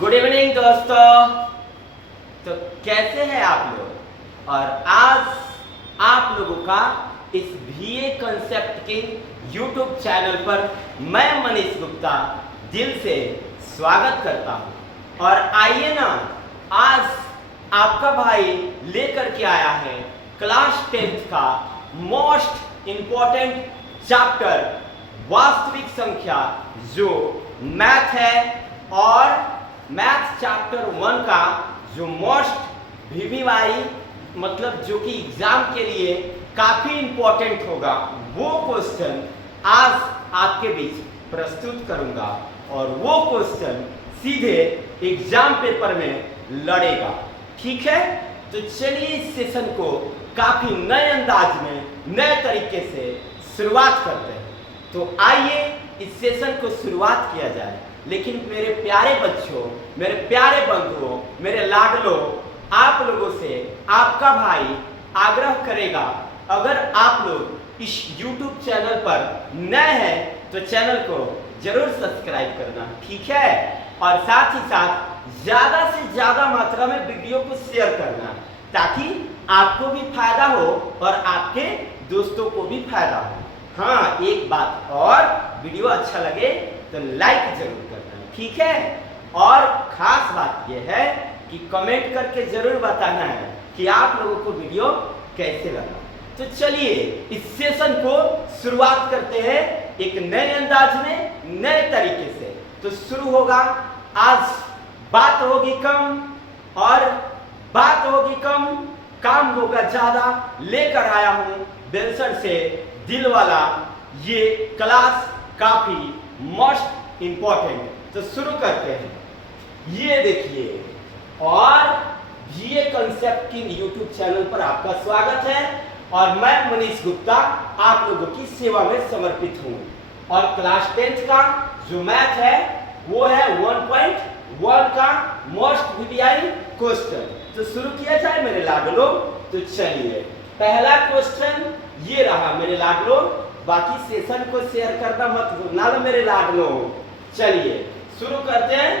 Good evening दोस्तों। तो कैसे हैं आप लोग? और आज आप लोगों का इस BA concept king YouTube channel पर मैं मनीष गुप्ता दिल से स्वागत करता हूं। और आइए ना, आज आपका भाई लेकर के आया है क्लास 10th का मोस्ट इंपॉर्टेंट चैप्टर वास्तविक संख्या जो मैथ है, और मैथ चैप्टर 1 का जो मोस्ट वीवीवाई मतलब जो कि एग्जाम के लिए काफी इंपॉर्टेंट होगा, वो क्वेश्चन आज आपके बीच प्रस्तुत करूंगा और वो क्वेश्चन सीधे एग्जाम पेपर में लड़ेगा। ठीक है, तो चलिए इस सेशन को काफी नए अंदाज में नए तरीके से शुरुआत करते हैं। तो आइए इस सेशन को शुरुआत किया जाए। लेकिन मेरे प्यारे बच्चों, मेरे प्यारे बंधुओं, मेरे लाडलों, आप लोगों से आपका भाई आग्रह करेगा, अगर आप लोग इस YouTube चैनल पर नए हैं तो चैनल को जरूर सब्सक्राइब करना, ठीक है? और साथ ही साथ ज़्यादा से ज़्यादा मात्रा में वीडियो को शेयर करना, ताकि आपको भी फायदा हो और आपके दोस्तों को भी फायदा हो। हाँ, एक बात और, वीडियो अच्छा लगे तो लाइक जरूर करना, ठीक है? और खास बात यह है कि कमेंट करके जरूर बताना है कि आप लोगों को वीडियो कैसे लगा। तो चलिए इस सेशन को शुरुआत करते हैं एक नए अंदाज में, नए तरीके से। तो शुरू होगा, आज बात होगी कम और बात होगी कम, काम होगा ज्यादा। लेकर आया हूं बेलसर से दिल वाला ये क्लास, काफी मोस्ट इंपॉर्टेंट। तो शुरू करते हैं। ये देखिए, और बीए कंसेप्ट की यूट्यूब चैनल पर आपका स्वागत है और मैं मनीष गुप्ता आप लोगों की सेवा में समर्पित हूं। और क्लास 10th का जो मैथ है वो है 1.1 का मोस्ट वीवीआई क्वेश्चन। तो शुरू किया जाए मेरे लाडलो। तो चलिए, पहला क्वेश्चन ये रहा मेरे लाडलो। बाकी सेशन को शेयर करना मत भूलना मेरे लाडलो। चलिए शुरू करते हैं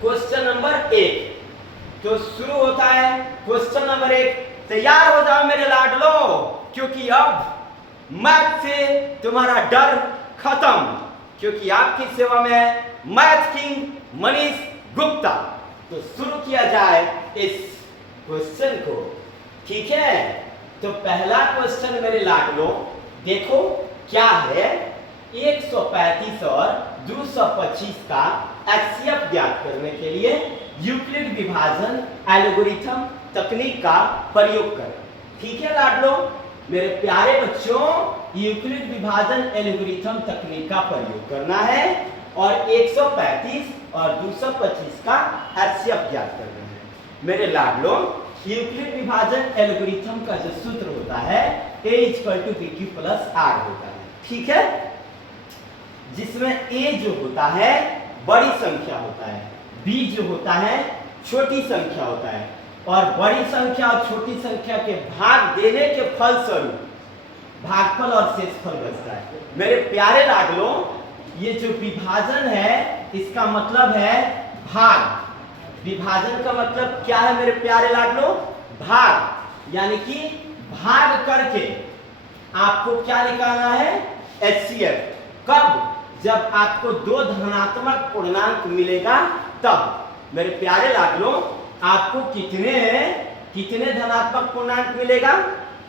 क्वेश्चन नंबर 1। तो शुरू होता है क्वेश्चन नंबर 1। तैयार हो जाओ मेरे लाडलो, क्योंकि अब मैथ से तुम्हारा डर खत्म, क्योंकि आपकी सेवा में है मैथ किंग मनीष गुप्ता। तो शुरू किया जाए इस क्वेश्चन को, ठीक है? तो पहला क्वेश्चन मेरे लाडलो देखो क्या है। 135 और 225 का एचसीएफ ज्ञात करने के लिए यूक्लिड विभाजन एल्गोरिथम तकनीक का प्रयोग करें। ठीक है लाडलो, मेरे प्यारे बच्चों, यूक्लिड विभाजन एल्गोरिथम तकनीक का प्रयोग करना है और 135 और 225 का एचसीएफ ज्ञात करना है। मेरे लाडलो, यूक्लिड विभाजन एल्गोरिथम का जो सूत्र होता है a = bq + r होता है, ठीक है? जिसमें a जो होता है बड़ी संख्या होता है, b जो होता है छोटी संख्या होता है, और बड़ी संख्या और छोटी संख्या के भाग देने के फलस्वरूप भागफल और शेषफल बचता है। मेरे प्यारे लाडलो, ये जो विभाजन है इसका मतलब है भाग। विभाजन का मतलब क्या है मेरे प्यारे लाडलो? भाग, यानी कि भाग करके आपको क्या निकालना है? एचसीएफ। कब? जब आपको दो धनात्मक पूर्णांक मिलेगा तब। मेरे प्यारे लाडलो, आपको कितने धनात्मक पूर्णांक मिलेगा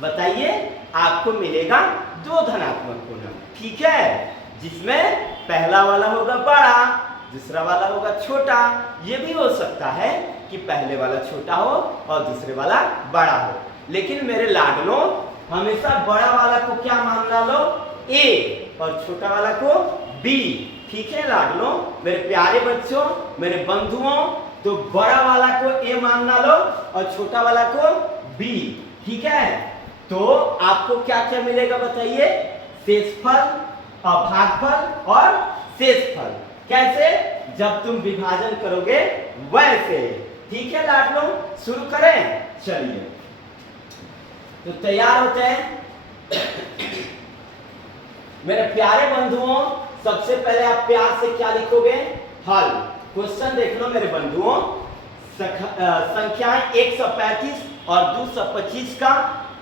बताइए? आपको मिलेगा 2 धनात्मक पूर्णांक, ठीक है? जिसमें पहला वाला होगा बड़ा, दूसरा वाला होगा छोटा। ये भी हो सकता है कि पहले वाला छोटा हो और दूसरे वाला बड़ा हो, लेकिन मेरे लाडलो हमेशा बड़ा वाला को क्या मानना लो? A, और छोटा वाला को B। ठीक है लाडलो, मेरे प्यारे बच्चों, मेरे बंधुओं, तो बड़ा वाला को A मानना लो और छोटा वाला को B, ठीक है? तो आपको क्या क्या मिलेगा बताइए? शेषफल और भागफल और शेषफल। कैसे? जब तुम विभाजन करोगे वैसे। ठीक है लाडलो, शुरू करें? चलिए, तो तैयार होते हैं मेरे प्यारे बंधुओं। सबसे पहले आप प्यार से क्या लिखोगे? हल। क्वेश्चन देख लो मेरे बंधुओं, संख्याएं 135 और 225 का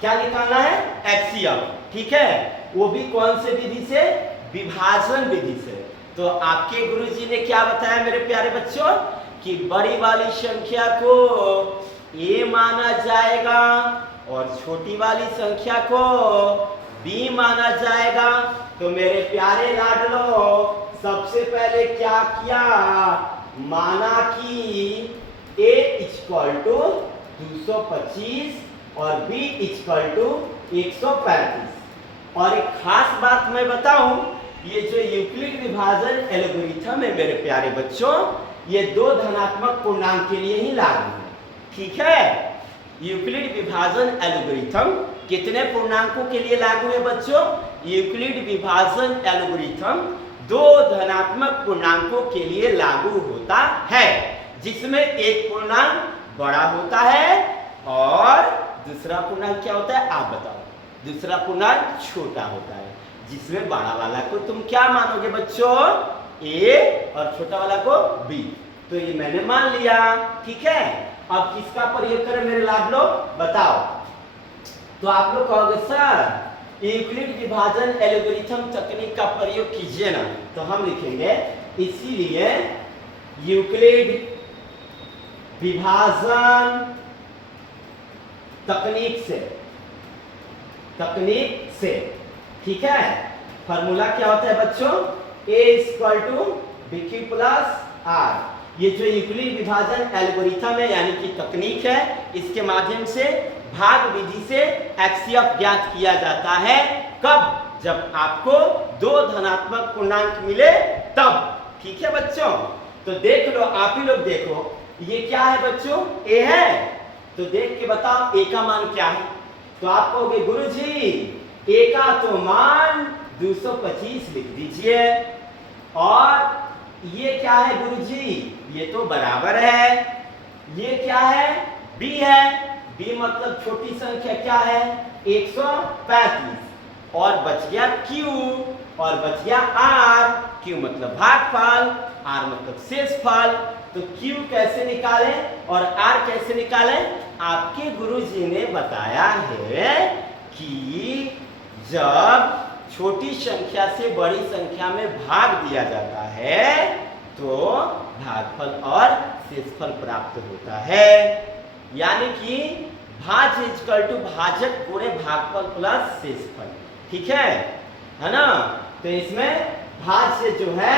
क्या निकालना है, एचसीएफ। ठीक है, वो भी कौन से विधि से, विभाजन विधि से। तो आपके गुरुजी ने क्या बताया मेरे प्यारे बच्चों, कि बड़ी वाली संख्या को ए माना जाएगा और छोटी वाली संख्या को बी माना जाएगा। तो मेरे प्यारे लाडलो, सबसे पहले क्या किया, माना कि a इक्वल टू 225 और b इक्वल टू 135। और एक खास बात मैं बताऊं, ये जो यूक्लिड विभाजन एल्गोरिथम है मेरे प्यारे बच्चों, ये दो धनात्मक पूर्णांक के लिए ही लागू है। ठीक है, यूक्लिड विभाजन एल्गोरिथम कितने पूर्णांकों के लिए लागू है बच्चों, यूक्लिड विभाजन एल्गोरिथम दो धनात्मक पूर्णांकों के लिए लागू होता है, जिसमें एक पूर्णांक बड़ा होता है और दूसरा पूर्णांक क्या होता है, आप बताओ, दूसरा पूर्णांक छोटा होता है, जिसमें बड़ा वाला को तुम क्या मानोगे बच्चों, ए, और छोटा वाला को बी। तो ये मैंने मान लिया। ठीक है, अब किसका प्रयोग करें मेरे लाडलो, बताओ। तो आप लोग कहोगे सर यूक्लिड विभाजन एल्गोरिथम तकनीक का प्रयोग कीजिए ना, तो हम लिखेंगे इसीलिए यूक्लिड विभाजन तकनीक से। ठीक है, फॉर्मूला क्या होता है बच्चों, a equal to bq plus r। ये जो यूक्लिड विभाजन एल्गोरिथम है यानी कि तकनीक है, इसके माध्यम से भाग विधि से एचसीएफ ज्ञात किया जाता है। कब, जब आपको दो धनात्मक पूर्णांक मिले तब। ठीक है बच्चों, तो देख लो, आप ही लोग देखो, ये क्या है बच्चों, ए है, तो देख के बताओ ए का मान क्या है। तो आप कहोगे गुरुजी ए का तो मान 225 लिख दीजिए, और ये क्या है गुरुजी, ये तो बराबर है, ये क्या है, बी है, बी मतलब छोटी संख्या क्या है, 135, और बच गया क्यू, और बच गया आर, क्यू मतलब भागफल, आर मतलब शेषफल। तो क्यू कैसे निकालें और आर कैसे निकालें, आपके गुरुजी ने बताया है कि जब छोटी संख्या से बड़ी संख्या में भाग दिया जाता है तो भागफल और शेषफल प्राप्त होता है, यानी कि भाज्य इक्वल टू भाजक गुणे भागफल प्लस शेषफल। ठीक है ना, तो इसमें भाज्य जो है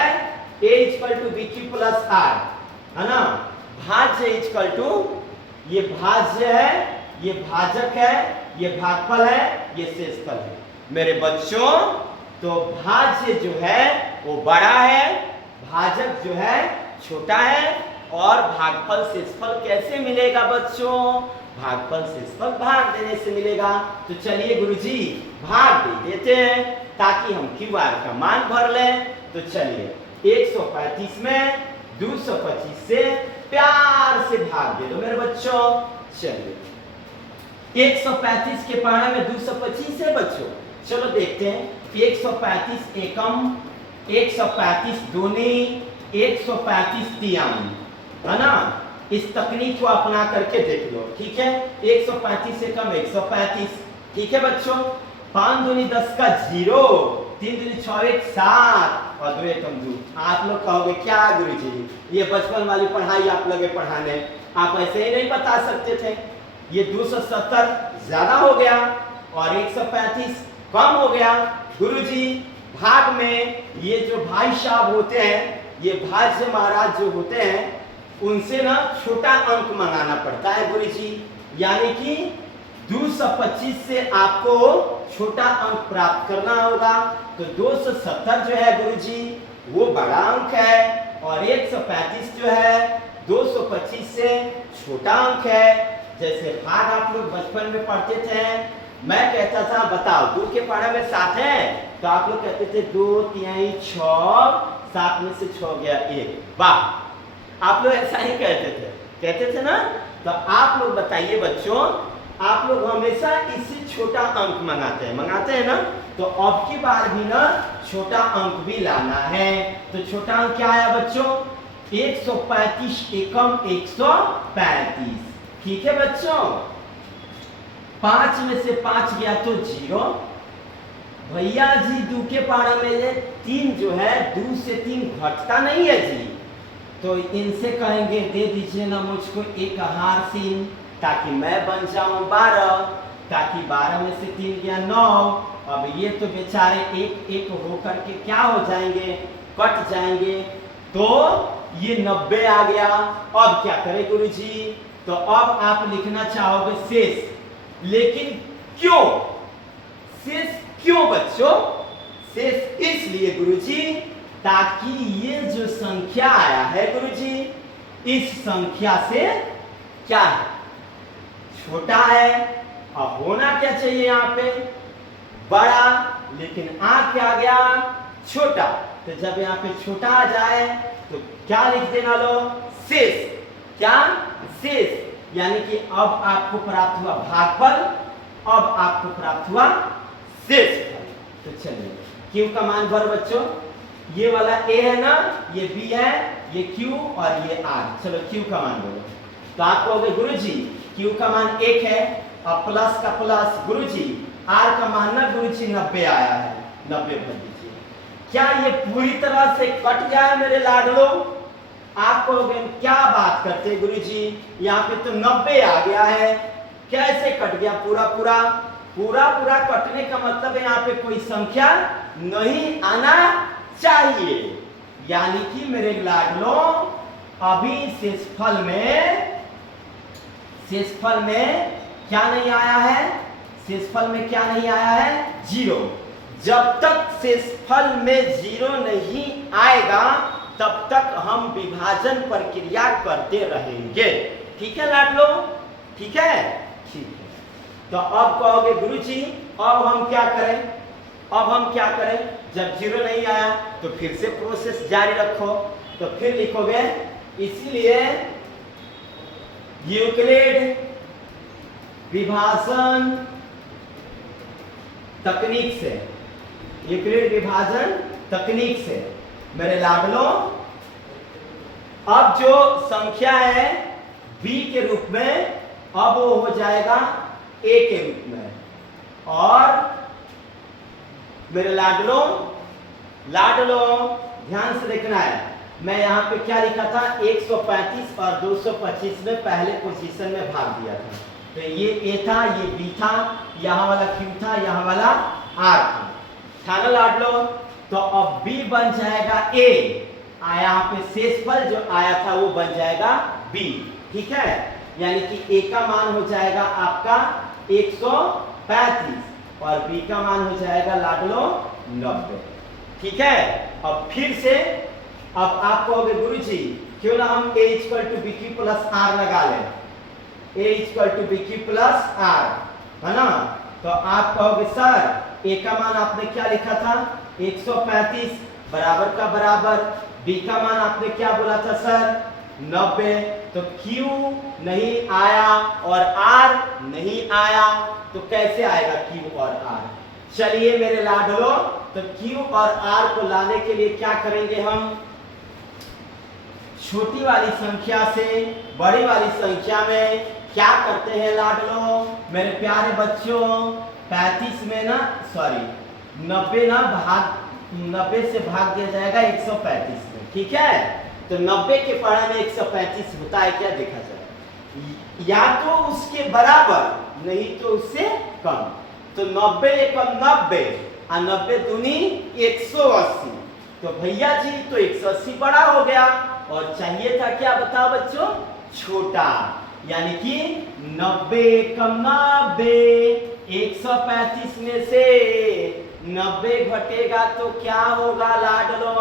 a equal to bq plus r है ना, भाज्य इक्वल टू, ये भाज्य है, ये भाजक है, ये भागफल है, ये शेषफल है मेरे बच्चों। तो भाज्य जो है वो बड़ा है, भाजक जो है छोटा है, और भागफल शेषफल कैसे मिलेगा बच्चों, भागफल शेषफल भाग देने से मिलेगा। तो चलिए गुरुजी भाग दे देते हैं ताकि हम क्यूआर का मान भर लें। तो चलिए 135 में 225 से प्यार से भाग दे दो मेरे बच्चों। चलिए 135 के पढ़ा में 225 है बच्चों, चलो देखते हैं। 135 एकम, 135 दूनी, 135 तियाम, है ना। इस तकनीक को अपना करके देख लो। ठीक है, 135 एकम 135। ठीक है बच्चों, 5 दूनी 10 का 0, 3 दूनी 6 1 7 और 2 एकम 2। आप लोग कहोगे क्या गुरुजी, ये बचपन वाली पढ़ाई आप लगे पढ़ाने, आप ऐसे ही नहीं बता सकते थे। ये 270 ज्यादा हो गया और 135 कम हो गया। गुरुजी भाग में ये जो भाई साहब होते हैं, ये भाज्य महाराज जो होते हैं, उनसे ना छोटा अंक मंगाना पड़ता है गुरुजी, यानी कि 225 से आपको छोटा अंक प्राप्त करना होगा। तो 270 जो है गुरुजी वो बड़ा अंक है, और 135 जो है 225 से छोटा अंक है। जैसे भाग आप लोग बचपन में पढ़ते थे, मैं कहता था बताओ 2 के पढ़े में 7 है, तो आप लोग कहते थे 2 3 6, 7 में से 6 गया 1, वाह। आप लोग ऐसा ही कहते थे ना। तो आप लोग बताइए बच्चों, आप लोग हमेशा इससे छोटा अंक मंगाते हैं ना, तो अब की बार भी ना छोटा अंक भी लाना है। तो छोटा अंक क्या आया बच्चों, 135 एकम 135। ठीक है बच्चों, 5 में से 5 गया तो 0। भैया जी दू के पारा में ये 3 जो है 2 से 3 घटता नहीं है जी, तो इनसे कहेंगे दे दीजिए ना मुझको एक हार सीन, ताकि मैं बन जाऊं 12, ताकि 12 में से 3 गया 9। अब ये तो बेचारे एक एक होकर के क्या हो जाएंगे, कट जाएंगे, तो ये 90 आ गया। अब क्या करें गुरुजी, तो अब आप लिखना चाहोगे शेष, लेकिन क्यों शेष, क्यों बच्चों शेष? इसलिए गुरुजी ताकि ये जो संख्या आया है गुरुजी, इस संख्या से क्या है, छोटा है। अब होना क्या चाहिए यहाँ पे, बड़ा, लेकिन आ क्या गया, छोटा। तो जब यहाँ पे छोटा आ जाए तो क्या लिख देना लो, शेष। क्या, शेष, यानी कि अब आपको प्राप्त हुआ भागफल, अब आपको प्राप्त हुआ शेष फल। तो चलिए क्यू का मान भर बच्चों, ये वाला ए है ना, ये बी है, ये क्यू और ये आर। चलो क्यू का मान बोलो, तो आप कहोगे गुरुजी क्यू का मान 1 है, अब प्लस का प्लस गुरुजी आर का मान ना गुरुजी 90 आया है, 90 भर दीजिए। क्या ये पूरी तरह से कट गया है मेरे लाडलो? आप कहोगे क्या बात करते गुरुजी, यहाँ पे तो 90 आ गया है, कैसे कट गया पूरा पूरा? पूरा पूरा कटने का मतलब है यहाँ पे कोई संख्या नहीं आना चाहिए, यानी कि मेरे लाडलो अभी शेषफल में क्या नहीं आया है, शेषफल में क्या नहीं आया है, 0। जब तक शेषफल में 0 नहीं आएगा तब तक हम विभाजन प्रक्रिया करते रहेंगे। ठीक है लाडलो, ठीक है, ठीक है। तो अब कहोगे गुरुजी अब हम क्या करें, अब हम क्या करें? जब 0 नहीं आया तो फिर से प्रोसेस जारी रखो, तो फिर लिखोगे, इसीलिए यूक्लिड विभाजन तकनीक से, यूक्लिड विभाजन तकनीक से मेरे लाडलो अब जो संख्या है b के रूप में, अब वो हो जाएगा a के रूप में। और मेरे लाडलो ध्यान से देखना है, मैं यहाँ पे क्या लिखा था, 135 और 225 में पहले पोजीशन में भाग दिया था। तो ये a था, ये b था, यहाँ वाला q था, यहाँ वाला r था ना लाडलो? तो अब b बन जाएगा a, यहाँ पे शेषफल जो आया था वो बन जाएगा b। ठीक है, यानी कि a का मान हो जाएगा आपका 135 और b का मान हो जाएगा लाडलो 90। ठीक है, अब फिर से अब आप कहोगे गुरुजी क्यों ना हम a = bq + r लगा लें, a = bq + r, है ना? तो आप कहोगे सर a का मान आपने क्या लिखा था, 135 बराबर का बराबर, b का मान आपने क्या बोला था सर, 90। तो q नहीं आया और r नहीं आया, तो कैसे आएगा q और r? चलिए मेरे लाडलो, तो q और r को लाने के लिए क्या करेंगे हम, छोटी वाली संख्या से बड़ी वाली संख्या में क्या करते हैं लाडलो मेरे प्यारे बच्चों, 35 में ना, सॉरी 90 ना, भाग 90 से भाग दिया जाएगा 135 में। ठीक है, तो 90 के पढ़े में 135 होता है क्या, देखा जाए, या तो उसके बराबर नहीं तो उससे कम। तो 90 एकम 90 और 90 दूनी 180। तो भैया जी तो 180 बड़ा हो गया और चाहिए था क्या, बताओ बच्चों, छोटा, यानी कि 90 एकम 90, 135 में से 90 घटेगा तो क्या होगा लाडलो?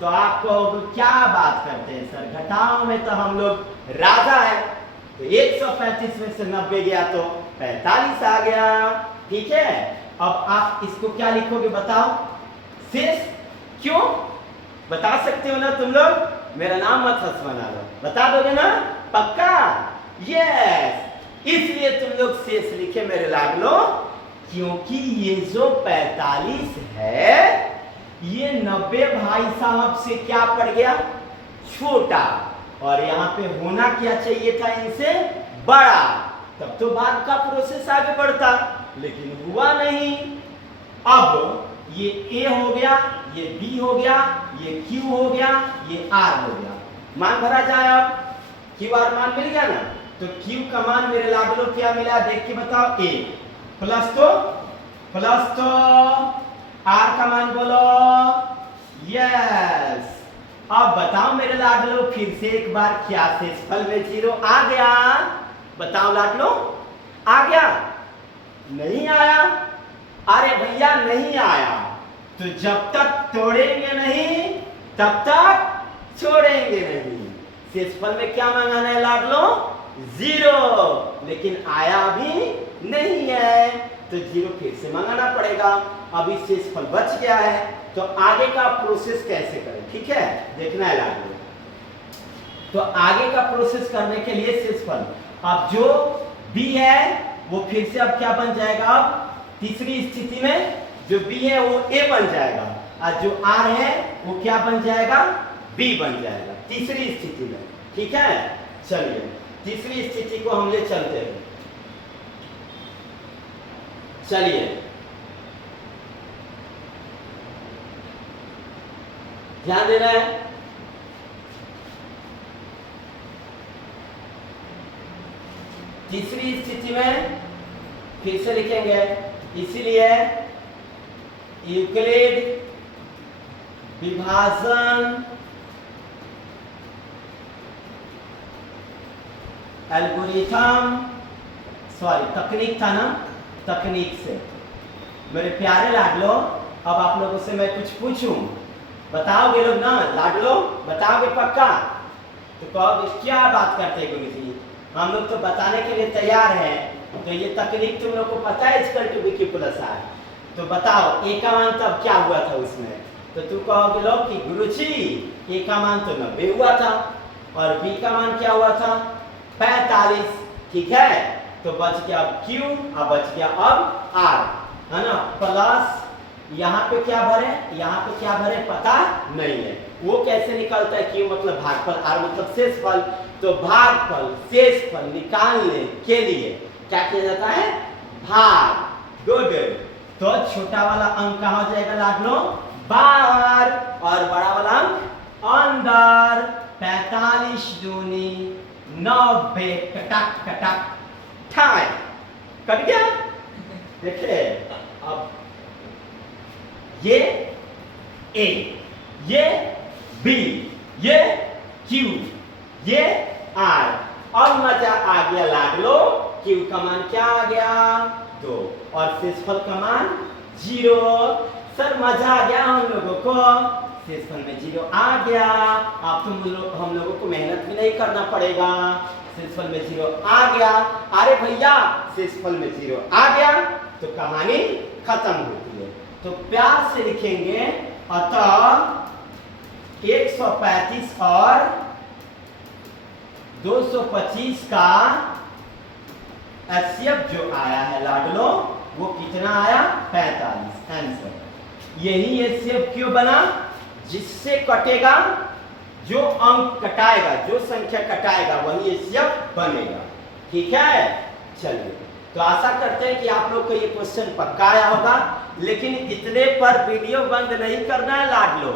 तो आपको क्या बात करते हैं सर, घटाओ में तो हम लोग राजा है। तो 135 में से 90 गया तो 45 आ गया। ठीक है, अब आप इसको क्या लिखोगे बताओ, शेष। क्यों बता सकते हो ना तुम लोग, मेरा नाम मत हंसवाना लो, बता दोगे ना पक्का? यस, इसलिए तुम लोग शेष लिखे मेरे लाडलो, क्योंकि ये जो 45 है ये 90 भाई साहब से क्या पड़ गया, छोटा, और यहाँ पे होना क्या चाहिए था इनसे बड़ा, तब तो बाद का प्रोसेस आगे बढ़ता, लेकिन हुआ नहीं। अब ये A हो गया, ये B हो गया, ये Q हो गया, ये R हो गया। मान भरा जाए, अब Q R मान मिल गया ना, तो Q का मान मेरे लाडलो क्या मिला देख के बताओ, A प्लस तो R का मान बोलो, यस। अब बताओ मेरे लाडलो फिर से एक बार, क्या शेषफल में 0 आ गया? बताओ लाडलो, आ गया? नहीं आया? अरे भैया नहीं आया, तो जब तक तोड़ेंगे नहीं तब तक छोड़ेंगे नहीं। शेषफल में क्या मंगाना है लाडलो? 0, लेकिन आया अभी नहीं है, तो 0 फिर से मंगाना पड़ेगा। अभी शेषफल बच गया है, तो आगे का प्रोसेस कैसे करें, ठीक है, देखना है लाडलो। तो आगे का प्रोसेस करने के लिए शेषफल, अब जो B है वो फिर से अब क्या बन जाएगा, अब तीसरी स्थिति में जो B है वो A बन जाएगा, और जो R है वो क्या बन जाएगा, B बन जाएगा तीसरी स्थिति में, ठीक है। चलिए तीसरी स्थिति को हम ले चलते हैं। चलिए ध्यान देना है, तीसरी स्थिति में फिर से लिखेंगे, इसीलिए यूक्लिड विभाजन एल्गोरिथम, सॉरी तकनीक था ना, तकनीक से। मेरे प्यारे लाडलो, अब आप लोगों से मैं कुछ पूछूं, बताओगे लोग ना लाडलो, बताओगे पक्का? तो कहोगे क्या बात करते हैं गुरुजी, हम लोग तो बताने के लिए तैयार हैं। तो ये तकनीक तुम लोग को पता है, equal to B plus R, तो बताओ A का मान तब क्या हुआ था उसमें? तो तू कहोगे लोग कि गुरुजी A का मान तो 90 हुआ था, और B का मान क्या हुआ था, 45, ठीक है। तो बच गया अब Q, अब बच गया अब R, है ना, प्लस यहाँ पे क्या भरे, यहाँ पे क्या भरे पता नहीं है, वो कैसे निकलता है, Q मतलब भागफल, R मतलब शेषफल, तो भागफल शेषफल निकालने के लिए क्या किया जाता है, भाग। गुड, तो छोटा वाला अंक कहाँ हो जाएगा लाडलो, बाहर, और बड़ा वाला अंक अंदर। 45 दूनी 90, कटक कटक ठाई, कट गया। देखिए अब ये A, ये B, ये Q, ये R, और मजा आ गया लाडलो, Q का मान क्या आ गया, 2, और शेषफल का मान 0। सर मजा आ गया हम लोगों को, शेषफल में 0 आ गया। अब हम लोगों को मेहनत भी नहीं करना पड़ेगा, शेषफल में 0 आ गया। अरे भैया शेषफल में 0 आ गया तो कहानी खत्म होती है। तो प्यार से लिखेंगे, अतः 135 और 225 का HCF जो आया है लाडलो, वो कितना आया, 45 आंसर। यही HCF क्यों बना, जिससे कटेगा, जो अंक कटाएगा, जो संख्या कटाएगा वही HCF बनेगा, ठीक है। चलिए, तो आशा करते हैं कि आप लोग को ये क्वेश्चन पक्का आया होगा, लेकिन इतने पर वीडियो बंद नहीं करना है लाडलो,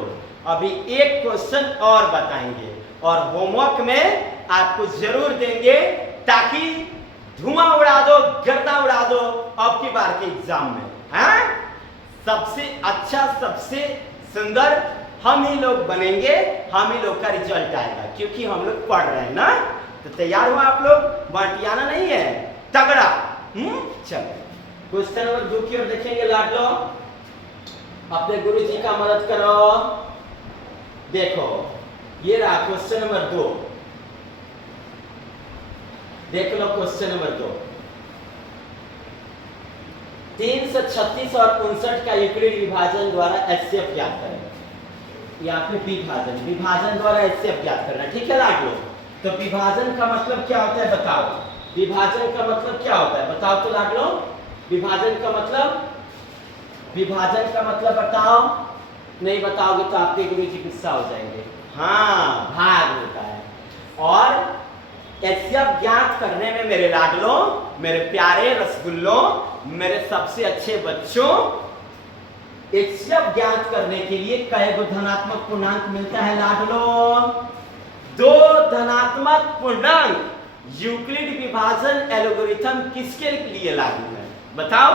अभी एक क्वेश्चन और बताएंगे और होमवर्क में आपको जरूर देंगे, ताकि धुआं उड़ा दो, गर्दा उड़ा दो अब की बार के एग्जाम में, हैं? सबसे अच्छा, सबसे सुंदर हम ही लोग बनेंगे, हम ही लोग का रिजल्ट आएगा, क्योंकि हम लोग पढ़ रहे हैं ना। तो तैयार हुआ आप लोग, बांटियाना नहीं है, तगड़ा। चलो क्वेश्चन नंबर 2 की ओर देखेंगे लाडलो, अपने गुरु जी का मदद करो। देखो ये रहा क्वेश्चन नंबर 2, देख लो क्वेश्चन नंबर 2। 336 और 59 का यूक्लिड विभाजन द्वारा HCF ज्ञात करें। यहाँ पे विभाजन, विभाजन द्वारा HCF ज्ञात करना, ठीक है लाडलो। तो विभाजन का मतलब क्या होता है बताओ, विभाजन का मतलब क्या होता है बताओ तो लाडलो, विभाजन का मतलब, विभाजन का मतलब बताओ, नहीं बताओगे तो आपके गुरु जी गुस्सा हो जाएंगे। हाँ, भाग होता है। और सब ज्ञात करने में मेरे लाडलों, मेरे प्यारे रसगुल्लों, मेरे सबसे अच्छे बच्चों, सब ज्ञात करने के लिए कई गो धनात्मक पूर्णांक मिलता है लाडलों? 2 धनात्मक पूर्णांक। यूक्लिड विभाजन एल्गोरिथम किसके लिए लागू है बताओ?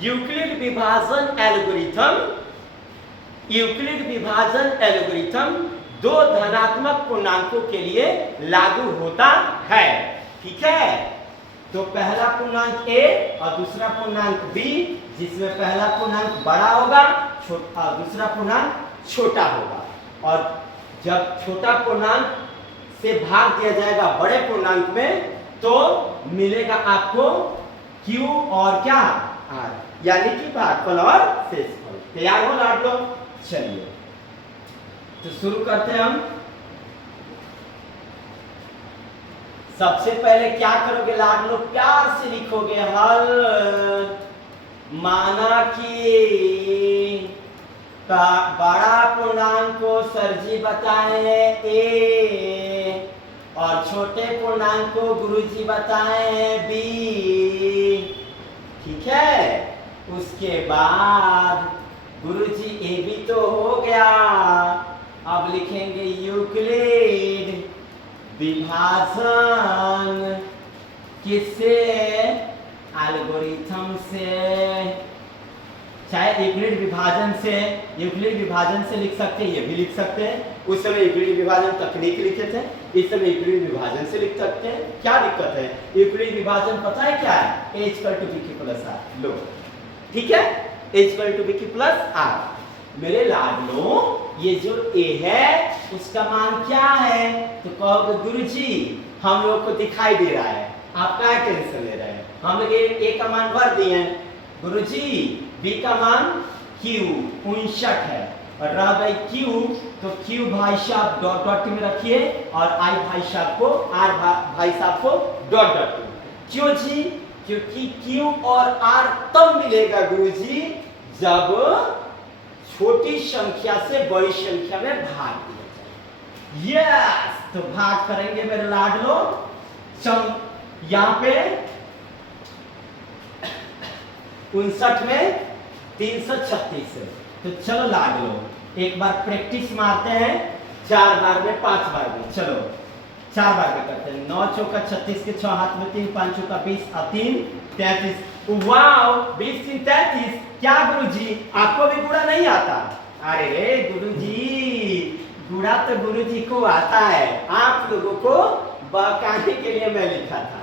यूक्लिड विभाजन एल्गोरिथम 2 धनात्मक पूर्णांकों के लिए लागू होता है। ठीक है, तो पहला पूर्णांक a और दूसरा पूर्णांक b, जिसमें पहला पूर्णांक बड़ा होगा, दूसरा पूर्णांक छोटा होगा। और जब छोटा पूर्णांक से भाग दिया जाएगा बड़े पूर्णांक में, तो मिलेगा आपको q और क्या r, यानी कि भागफल और शेषफल। तैयार हो लाडलो? चलिए तो शुरू करते हैं हम। सबसे पहले क्या करोगे लाडलो? प्यार से लिखोगे हल। माना कि बड़ा पूर्णांक को सर जी बताए a और छोटे पूर्णांक को गुरुजी बताए b। ठीक है, उसके बाद गुरुजी ए भी तो हो गया। अब लिखेंगे यूक्लिड विभाजन किससे? एल्गोरिथम से। चाहे यूक्लिड विभाजन से लिख सकते हैं, ये भी लिख सकते हैं। उस समय यूक्लिड विभाजन तकनीक लिखे थे, इस समय यूक्लिड विभाजन से लिख सकते हैं। क्या दिक्कत है? यूक्लिड विभाजन पता है क्या है? a = b + r। लो, ठीक है, a = b + r। मेरे लाडलों, ये जो a है उसका मान क्या है? तो कहोगे गुरुजी हम लोग को दिखाई दे रहा है, आप क्या टेंशन ले रहे हैं? हम लोग a का मान भर दिए हैं। गुरुजी b का मान q 59 है और रह गई q, तो q भाई साहब डॉट डॉट में रखिए और i भाई साहब को, r भाई साहब को डॉट डॉट में। क्यों जी? क्योंकि q और r तब मिलेगा गुरुजी जब छोटी संख्या से बड़ी संख्या में भाग दिया जाए। यस, तो भाग करेंगे मेरे लाडलो। यहाँ पे 59 में 336 है। तो चलो लाडलो एक बार प्रैक्टिस मारते हैं, 4 बार में 5 बार में। चलो 4 बार में करते हैं। 9 चौका 36 के 6 हाथ में 3, 5 चौका 20 और 3 33। वाओ, 20 3 33। क्या गुरुजी आपको भी गुणा नहीं आता? अरे रे गुरुजी, गुणा तो गुरुजी को आता है, आप लोगों को बकाने के लिए मैं लिखा था।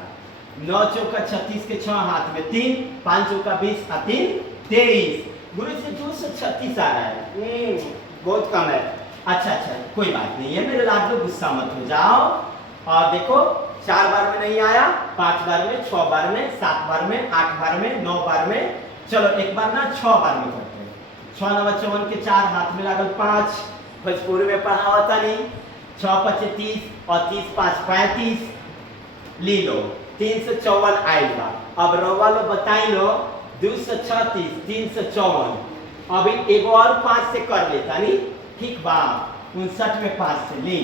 9 चौका 36 के 6 हाथ में 3, 5 चौका 20 और 3 23। गुरुजी 236 आ रहा है। बहुत कम है। अच्छा, कोई बात नहीं है मेरे लाडलो, गुस्सा मत हो जाओ। और देखो 4 बार में नहीं आया, 5 बार में, 6 बार में, 7 बार में, 8 बार में, 9 बार में। चलो एक बार ना 6 बार में करते हैं। 6 9 54 के 4 हाथ में लागल 5, भोजपुरी में पढ़ा होता नहीं। 6 5 30 और 30 5 35। ली लो 354 आइल बा। अब रवा लो बताई लो 236 354। अभी एगो और 5 से कर लेता नहीं, ठीक बा। 59 में 5 से ली।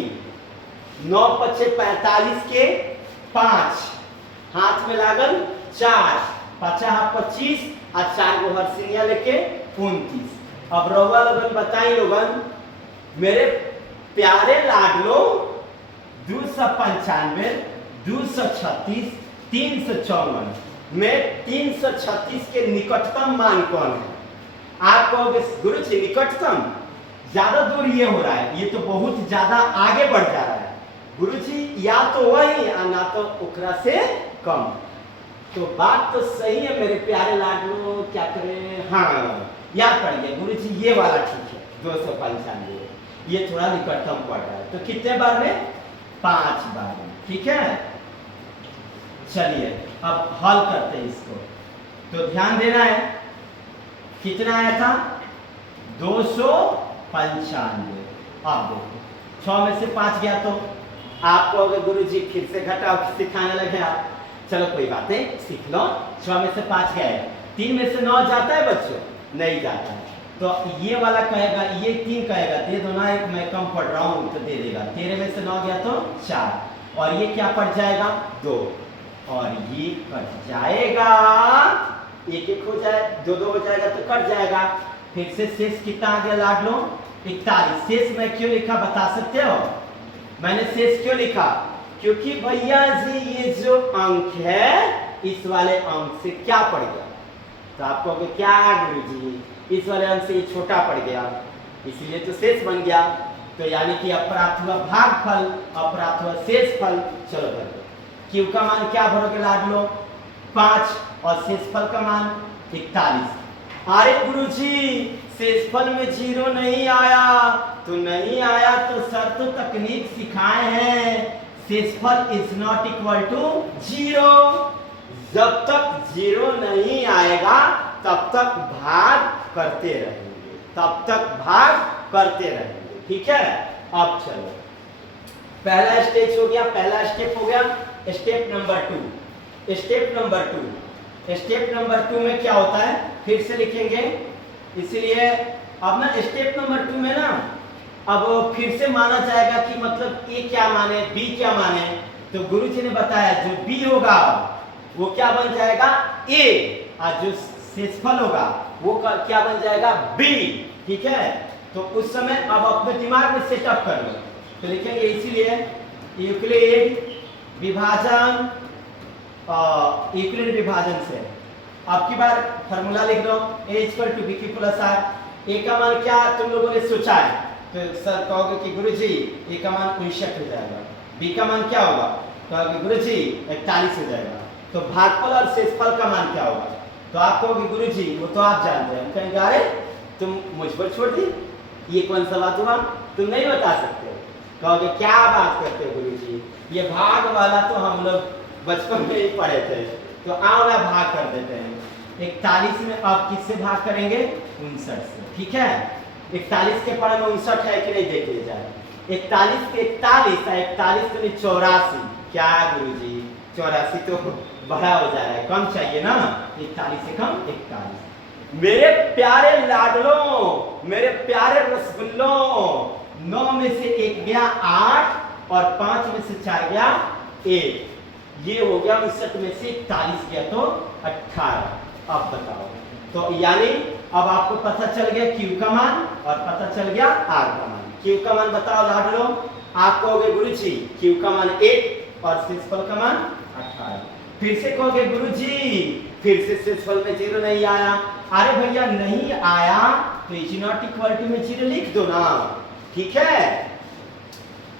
9 5 45 के 5 हाथ में लागल 4, 50 25 और 4 गो हरसिनिया लेके 29। अब रवा लोगन बताई लोगन, मेरे प्यारे लाडलो 295 236 354 में 336 के निकटतम मान कौन है? आप कहोगे गुरुजी निकटतम, ज्यादा दूर ये हो रहा है, ये तो बहुत ज्यादा आगे बढ़ जा रहा है। गुरुजी या तो वही या ना तो उकरा से कम। तो बात तो सही है मेरे प्यारे लाडलो, क्या करें? हाँ याद पड़ गया गुरुजी, ये वाला ठीक है 295, ये थोड़ा निकटतम पड़ रहा है। तो कितने बार में? 5 बार में। ठीक है, चलिए अब हल करते हैं इसको। तो ध्यान देना है, कितना आया था? 295। अब देखो 6 में से 5 गया तो आपको अगर गुरुजी फिर से घटाओ सिखाने लगे आप। चलो कोई बात नहीं, सीख लो। 6 में से 5 गया है। 3 में से 9 जाता है बच्चों? नहीं जाता है। तो ये वाला कहेगा, ये 3 कहेगा दे दो ना, एक मैं कम पढ़ रहा हूँ तो दे देगा। 13 में से 9 गया तो 4, और ये क्या पड़ जाएगा 2, और ये कट जाएगा, एक एक हो जाए, 2 2 हो जाएगा तो कट जाएगा। फिर से शेष कितना आ गया लाड लो 41। शेष मैं क्यों लिखा बता सकते हो? मैंने शेष क्यों लिखा? क्योंकि भैया जी ये जो अंक है इस वाले अंक से क्या पड़ गया, तो आप कहोगे क्या गुरुजी इस वाले अंक से ये छोटा पड़ गया, इसलिए तो शेष बन गया। तो यानी कि अपराध हुआ भागफल, अपराध हुआ शेषफल। चलो भरो, क्यू का मान क्या भरोगे लाड लो 5, और शेषफल का मान 41। अरे गुरुजी शेषफल में 0 नहीं आया, तो नहीं आया तो सर तो तकनीक सिखाए हैं, शेषफल इज नॉट इक्वल टू 0। जब तक 0 नहीं आएगा तब तक भाग करते रहेंगे, तब तक भाग करते रहेंगे, ठीक है। अब चलो पहला स्टेज हो गया, पहला स्टेप हो गया। Step number 2, step number 2, step number 2 में क्या होता है फिर से लिखेंगे, इसलिए अब ना स्टेप नंबर 2 में ना अब फिर से माना जाएगा कि मतलब ए क्या माने बी क्या माने। तो गुरुजी ने बताया जो बी होगा वो क्या बन जाएगा ए, और जो शेषफल होगा वो क्या बन जाएगा बी, ठीक है। तो उस समय अब अपने दिमाग में सेटअप कर लो, तो लिखेंगे इसीलिए यूक्लिड विभाजन, यूक्लिड विभाजन से अब की बार फॉर्मूला लिख लो a equal to B Q plus R. A का मान क्या तुम लोगों ने सोचा है, तो सर कहोगे कि गुरुजी ए का मान 59 हो जाएगा, बी का मान क्या होगा, कहोगे गुरुजी 41 हो जाएगा। तो भागफल और शेषफल का मान क्या होगा, तो आप कहोगे गुरुजी वो तो आप जानते हैं। कहेंगे अरे तुम मुझ पर छोड़ दी, ये कौन सा बात हुआ, तुम नहीं बता सकते हो। कहोगे क्या बात करते हो गुरुजी, ये भाग वाला तो हम लोग बचपन में ही पढ़े थे, तो आओ ना भाग कर देते हैं। 41 में अब किससे भाग करेंगे 59 से, ठीक है। 41 के पढ़े में 59 है कि नहीं देख लीजिए, 41 के 41 है, 41 तो नहीं 84, क्या गुरुजी 84 तो बड़ा हो जा रहा है, कम चाहिए ना, 41 से कम 41। मेरे प्यारे लाडलों, मेरे प्यारे रसगुल्लों, 9 में से 1 गया 8 और 5 में से 4 गया 1, ये हो गया 59 में से 41 गया तो 18। अब बताओ, तो यानी अब आपको पता चल गया Q का मान और पता चल गया R का मान। Q का मान बताओ लाडलो, आप कहोगे गुरुजी Q का मान 1 और शेषफल का मान 18। फिर से कहोगे गुरुजी फिर से शेषफल में 0 नहीं आया, अरे भैया नहीं आया तो इज नॉट इक्वल टू में 0 लिख दो ना, ठीक है।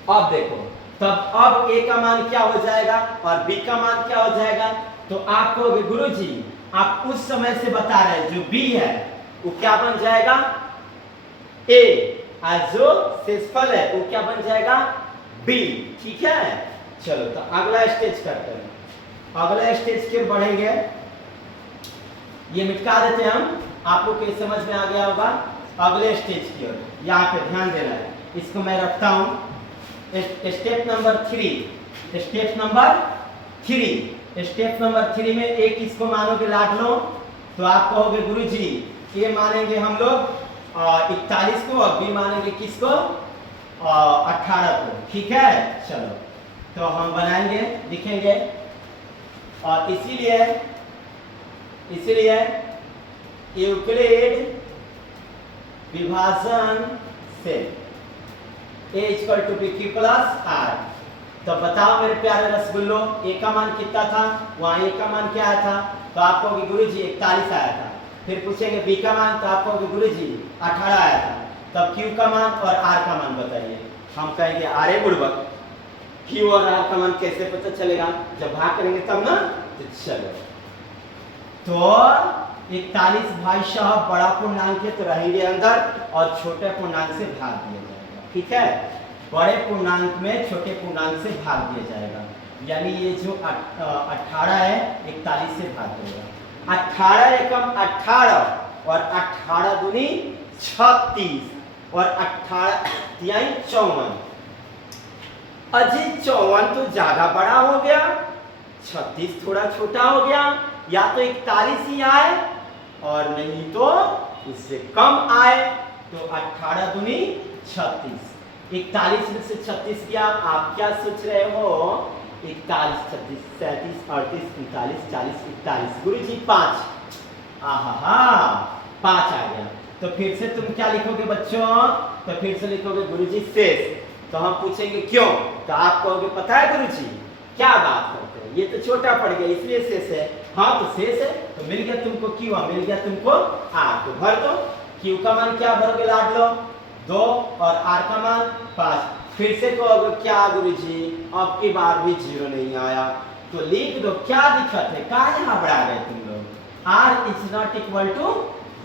अब देखो तब अब A का मान क्या हो जाएगा और B का मान क्या हो जाएगा, तो आप कहोगे गुरुजी आप उस समय से बता रहे हैं जो B है वो क्या बन जाएगा A, और जो शेषफल है वो क्या बन जाएगा B, ठीक है। चलो तो अगला स्टेज करते हैं, अगला स्टेज की ओर बढ़ेंगे। ये मिटा देते हैं हम, आप लोग को समझ में आ गया होगा। अगले स्टेज की ओर यहाँ पे ध्यान देना है, इसको मैं रखता हूँ। Step number 3, step number 3, step number 3 में एक किसको मानोगे लाड लो, तो आप कहोगे गुरुजी ये मानेंगे हम लोग 41 को और बी मानेंगे किसको 18 को, ठीक है। चलो तो हम बनाएंगे लिखेंगे, और इसीलिए यूक्लिड विभाजन से a equal to B Q plus R. तो बताओ मेरे प्यारे रसगुल्लो a का मान कितना था, वहाँ a का मान क्या आया था, तो आप कहोगे गुरुजी 41 आया था। फिर पूछेंगे b का मान, तो आप कहोगे गुरुजी 18 आया था। तब q का मान और r का मान बताइए। हम कहेंगे अरे बुड़बक q और r का मान कैसे पता चलेगा, जब भाग करेंगे तब ना। तो चलो तो 41 भाई साहब बड़ा पूर्णांक है तो रहेंगे अंदर और छोटे पूर्णांक से भाग दिया जाएगा, ठीक है। बड़े पूर्णांक में छोटे पूर्णांक से भाग दिया जाएगा, यानी ये जो 18 है 41 से भाग देगा। 18 एकम 18 और 18 दूनी 36 और 18 तिहाई 54। अजी 54 तो ज्यादा बड़ा हो गया, 36 थोड़ा छोटा हो गया, या तो 41 ही आए और नहीं तो उससे कम आए तो 18 दूनी 36। 41 में से 36 गया, आप क्या सोच रहे हो? 41, 36, 37, 38, 39, 40, 41। गुरुजी 5। आहा, 5 आ गया। तो फिर से तुम क्या लिखोगे बच्चों? तो फिर से लिखोगे गुरुजी शेष। तो हम पूछेंगे क्यों? तो आप कहोगे पता है गुरुजी क्या बात करते हैं, ये तो छोटा पड़ गया इसलिए शेष है। हाँ तो शेष है, तो मिल गया तुमको क्यू, मिल गया तुमको आर, तो भर दो। क्यू का मान क्या भरोगे लाड लो? 2 और आर का मान 5। फिर से कहोगे क्या गुरुजी अब की बार भी 0 नहीं आया, तो लिख दो क्या दिक्कत है, क्या यहाँ बढ़ा गए तुम लोग? r is not equal to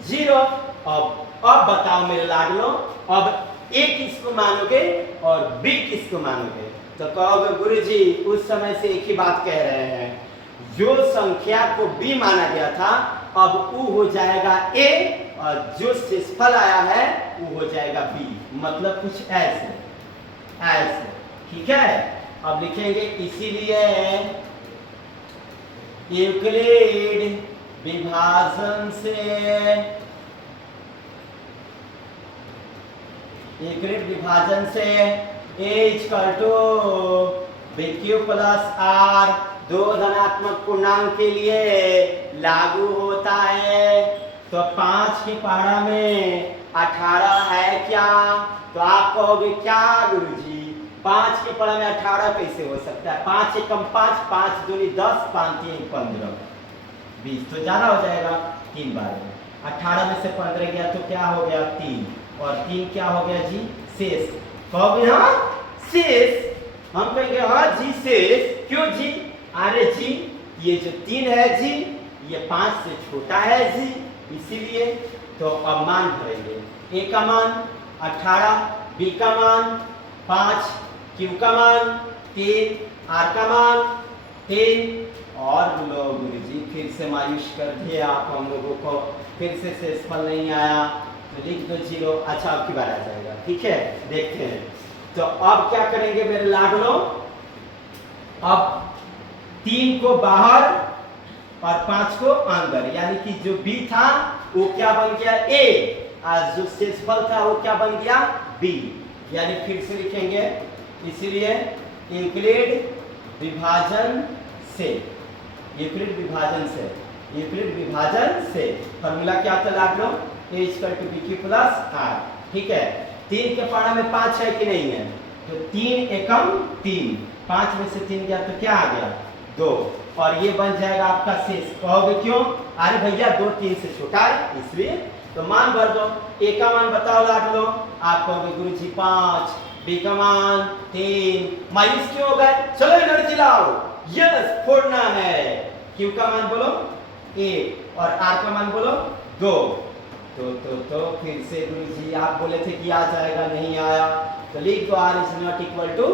0। अब बताओ मेरे लाडलो, अब a किसको मानोगे और b किसको मानोगे? तो कहोगे गुरुजी उस समय से एक ही बात कह रहे हैं, जो संख्या को b माना गया था अब u हो जाएगा a, और जो शेषफल आया है वो हो जाएगा b। मतलब कुछ ऐसे ऐसे, ठीक है। अब लिखेंगे इसीलिए यूक्लिड विभाजन से, यूक्लिड विभाजन से a equal to BQ plus R दो धनात्मक पूर्णांक के लिए लागू होता है। तो 5 की पहाड़ा में 18 है क्या? तो आप कहोगे क्या गुरुजी 5 के पहाड़ा में 18 कैसे हो सकता है? 5 एकम 5, 5 दूनी 10, 5 3 15, 20 तो ज्यादा हो जाएगा 3 बार में। 18 में से 15 गया तो क्या हो गया 3, और 3 क्या हो गया जी शेष। कहोगे हाँ शेष, हम कहेंगे हाँ जी शेष। क्यों जी? अरे जी ये जो 3 है जी ये 5 से छोटा है जी, इसीलिए। तो अब मान भरेंगे, a का मान 18, b का मान 5, q का मान 3, r का मान 3। और लोग गुरुजी फिर से मायूस कर दिए आप हम लोगों को, फिर से शेषफल नहीं आया, तो लिख दो 0। अच्छा अब की बार आ जाएगा, ठीक है देखते हैं। तो अब क्या करेंगे मेरे लाडलो, अब 3 को बाहर और 5 को अंदर, यानी कि जो b था वो क्या बन गया a, और जो शेषफल था वो क्या बन गया b। यानी फिर से लिखेंगे इसीलिए यूक्लिड विभाजन से, यूक्लिड विभाजन से, यूक्लिड विभाजन से फॉर्मूला क्या था लाडलो? a equal to BQ plus R, ठीक है। 3 के पहाड़ा में 5 है कि नहीं है? तो 3 एकम 3, 5 में से 3 गया तो क्या आ गया 2, और ये बन जाएगा आपका शेष। कहोगे क्यों? अरे भैया 2 3 से छोटा है इसलिए। तो मान भर दो, a का मान बताओ लाडलो, आप कहोगे गुरुजी 5, b का मान 3। मायूस क्यों हो गए? चलो एनर्जी लाओ, यस फोड़ना है। q का मान बोलो 1 और r का मान बोलो 2। तो फिर से गुरुजी आप बोले थे कि आ जाएगा, नहीं आया, तो लिख दो r is not equal to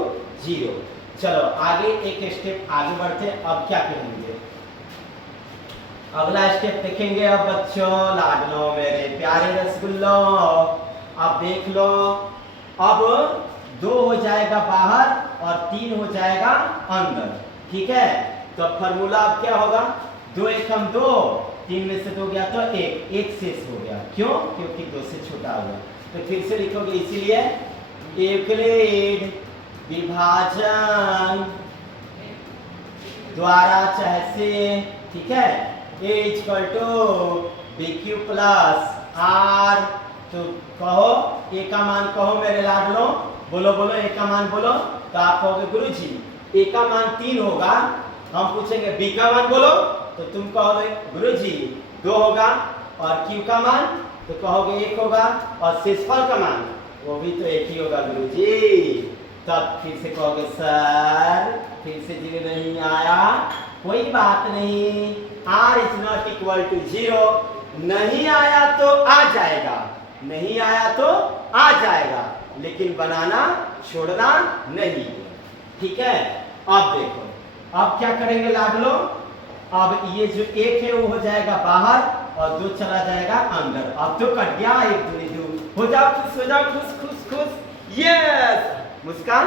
0। चलो आगे एक स्टेप आगे बढ़ते, अब क्या करेंगे? अगला स्टेप देखेंगे अब बच्चों लाडलो मेरे प्यारे रसगुल्लो। अब देख लो, अब 2 हो जाएगा बाहर और 3 हो जाएगा अंदर, ठीक है। तो फॉर्मूला अब क्या होगा? 2 एकम 2, 3 में से 2 गया तो 1, 1 शेष हो गया। क्यों? क्योंकि 2 से छोटा हो गया। तो फिर से लिखोगे इसीलिए यूक्लिड विभाजन द्वारा चाहे से, ठीक है, a equal to BQ plus R। तो कहो a का मान कहो मेरे लाडलो, बोलो बोलो a का मान बोलो। तो आप कहोगे गुरुजी a का मान 3 होगा, हम पूछेंगे b का मान बोलो, तो तुम कहोगे गुरुजी 2 होगा, और q का मान तो कहोगे 1 होगा, और शेषफल का मान वो भी तो 1 ही होगा गुरुजी। तब फिर से कहोगे सर फिर से 0 नहीं आया, कोई बात नहीं, r is not equal to 0। नहीं आया तो आ जाएगा, नहीं आया तो आ जाएगा, लेकिन बनाना छोड़ना नहीं, ठीक है। अब देखो अब क्या करेंगे लाडलो, अब ये जो 1 है वो हो जाएगा बाहर और 2 चला जाएगा अंदर। अब तो कट गया 1 2 2, हो जाओ खुश, हो जाओ खुश खुश खुश, यस मुस्कान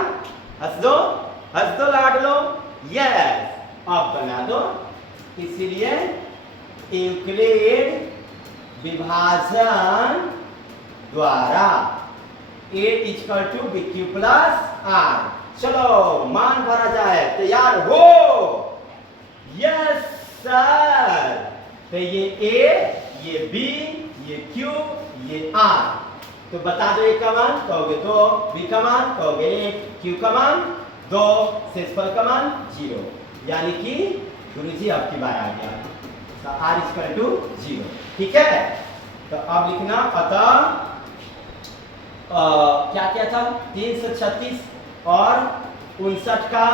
हंस दो लाडलो, यस। अब बना दो इसीलिए यूक्लिड विभाजन द्वारा a equal to BQ plus R। चलो मान भरा जाए, तैयार हो? Yes sir. तो ये A, ये B, ये Q, ये R। तो बता दो A का मान, कहोगे 2, B का मान कहोगे 1, Q का मान 2, शेषफल का मान 0। यानी कि गुरुजी आपकी बार आ गया, तो R इक्वल टू 0। ठीक है, तो अब लिखना अतः क्या क्या था, 336 और 59 का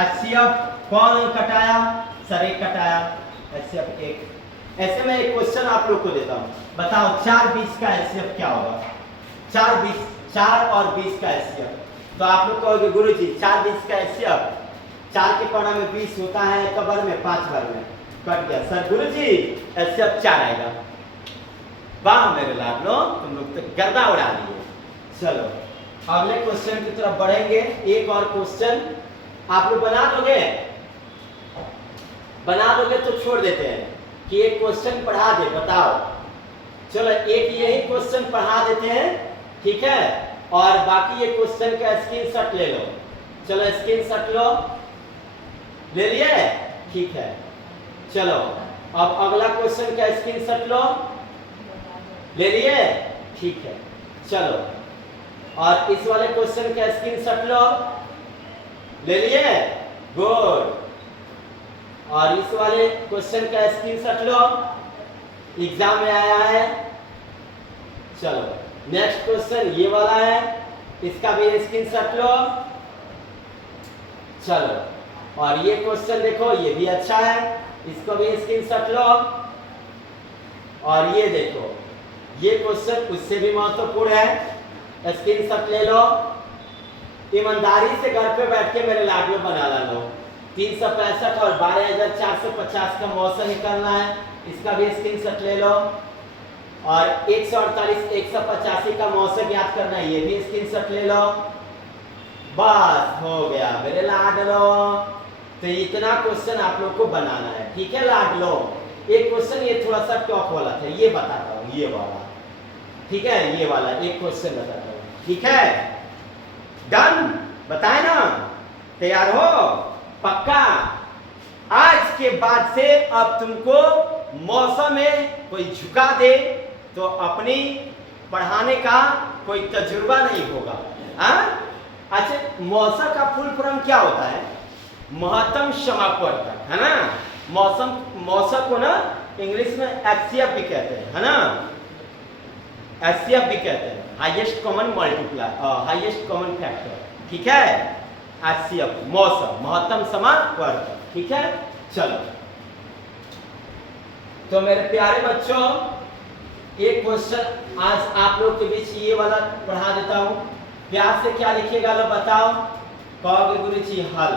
HCF कौन कटाया? सर एक कटाया, HCF 1। ऐसे में एक क्वेश्चन आप लोग को देता हूं, बताओ 4 20 का HCF क्या होगा? 4 और 20 का HCF। तो आप लोग कहोगे गुरुजी 4 20 का HCF, 4 के पढ़ा में 20 होता है, कबर में 5 बार में कट गया। सर गुरुजी HCF 4 आएगा। वाह मेरे लाडलो, तुम लोग तो गर्दा उड़ा दिए। चलो अगले क्वेश्चन की तरफ बढ़ेंगे। एक और क्वेश्चन आप लोग बना दोगे तो छोड़ देते हैं कि एक क्वेश्चन पढ़ा दे, बताओ। चलो एक यही क्वेश्चन पढ़ा देते हैं, ठीक है, और बाकी ये क्वेश्चन का स्क्रीनशॉट ले लो। चलो स्क्रीनशॉट लो, ले लिए? ठीक है, चलो अब अगला क्वेश्चन का स्क्रीनशॉट लो, ले लिए? ठीक है, चलो और इस वाले क्वेश्चन का स्क्रीनशॉट लो, ले लिए? गुड। और इस वाले क्वेश्चन का स्क्रीनशॉट लो, एग्जाम में आया है। चलो नेक्स्ट क्वेश्चन ये वाला है, इसका भी स्क्रीनशॉट लो। चलो और ये क्वेश्चन देखो, ये भी अच्छा है, इसको भी स्क्रीनशॉट लो। और ये देखो, ये क्वेश्चन उससे भी महत्वपूर्ण है, स्क्रीनशॉट ले लो। ईमानदारी से घर पे बैठ के मेरे लाडलो बना लो। 365 और 12,450 का मौसम निकालना है, इसका भी स्क्रीनशॉट ले लो। और 148 185 का मौसम याद करना है, ये भी स्क्रीनशॉट ले लो। बस हो गया मेरे लाडलो। तो इतना क्वेश्चन आप लोग को बनाना है, ठीक है लाडलो। एक क्वेश्चन ये थोड़ा सा टॉप वाला था, ये बताता हूँ, ये वाला, ठीक है, ये वाला एक क्वेश्चन बताता हूँ, ठीक है। डन, बताए ना? तैयार हो? पक्का? आज के बाद से अब तुमको मौसम में कोई झुका दे तो अपनी पढ़ाने का कोई तजुर्बा नहीं होगा। अच्छा, मौसम का फुल फॉर्म क्या होता है? महत्तम समापवर्तक, है ना। मौसम को ना इंग्लिश में HCF भी कहते हैं, है ना। HCF भी कहते हैं, highest common multiply, highest common factor, ठीक है। HCF मौसम, महत्तम समापवर्तक, ठीक है। चलो तो मेरे प्यारे बच्चों, एक क्वेश्चन आज आप लोग के बीच ये वाला पढ़ा देता हूं। प्यार से क्या लिखिएगा लो, बताओ। कहोगे गुरुजी हल।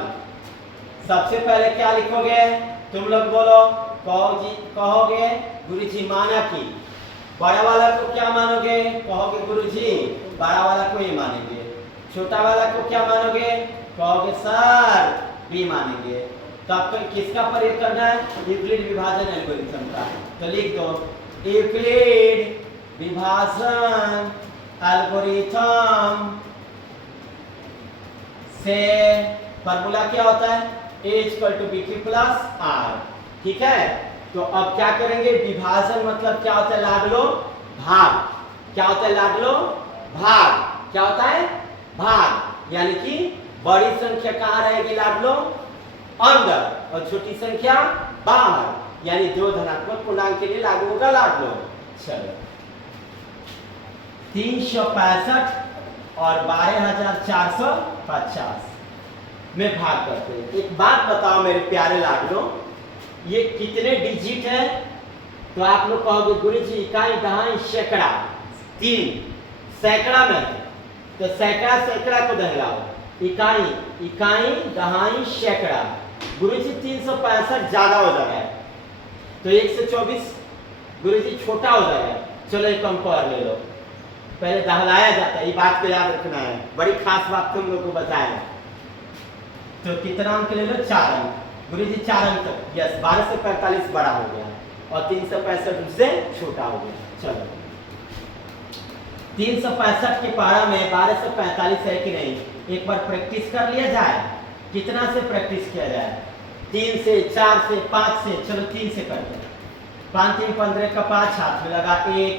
सबसे पहले क्या लिखोगे तुम लोग बोलो? कहोगे गुरुजी माना कि। बड़ा वाला को क्या मानोगे? कहोगे गुरुजी बड़ा वाला को ही मानेंगे। छोटा वाला को क्या मानोगे? कहोगे सर बी मानेंगे। तो आपको किसका प्रयोग करना है? यूक्लिड विभाजन एल्गोरिथम का। तो लिख दो यूक्लिड विभाजन एल्गोरिथम से फॉर्मूला क्या होता है? A equal to BQ plus R, ठीक है। तो अब क्या करेंगे? विभाजन मतलब क्या होता है लाडलो? भाग। क्या होता है लाडलो? भाग। क्या होता है? भाग। यानी कि बड़ी संख्या कहाँ रहेगी लाडलो? अंदर, और छोटी संख्या बाहर। यानी दो धनात्मक पूर्णांक के लिए लागू होगा लाडलो। चलो 365 और 12,450 में भाग करते हैं। एक बात बताओ मेरे प्यारे लाडलो, ये कितने डिजिट है? तो आप लोग कहोगे गुरुजी इकाई दहाई सैकड़ा, 3 सैकड़ा में है, तो सैकड़ा को दहलाओ। इकाई दहाई सैकड़ा। गुरुजी 365 ज्यादा हो जा रहा है, तो 124 गुरुजी छोटा हो जाएगा। चलो एक कंपेयर ले लो, पहले दहलाया जाता है, ये बात को याद रखना है, बड़ी खास बात तुम लोग को बताया। तो कितना अंक ले लो? 4 अंक। गुरुजी 4 अंक तक, यस। 12 से 45 बड़ा हो गया, और 365 उससे छोटा हो गया। चलो 365 के पारा में 1245 है कि नहीं, एक बार प्रैक्टिस कर लिया जाए। कितना से प्रैक्टिस किया जाए? 3 से, 4 से, 5 से। चलो 3 से करते हैं। 5 3 15 का 5 हाथ में लगा, 1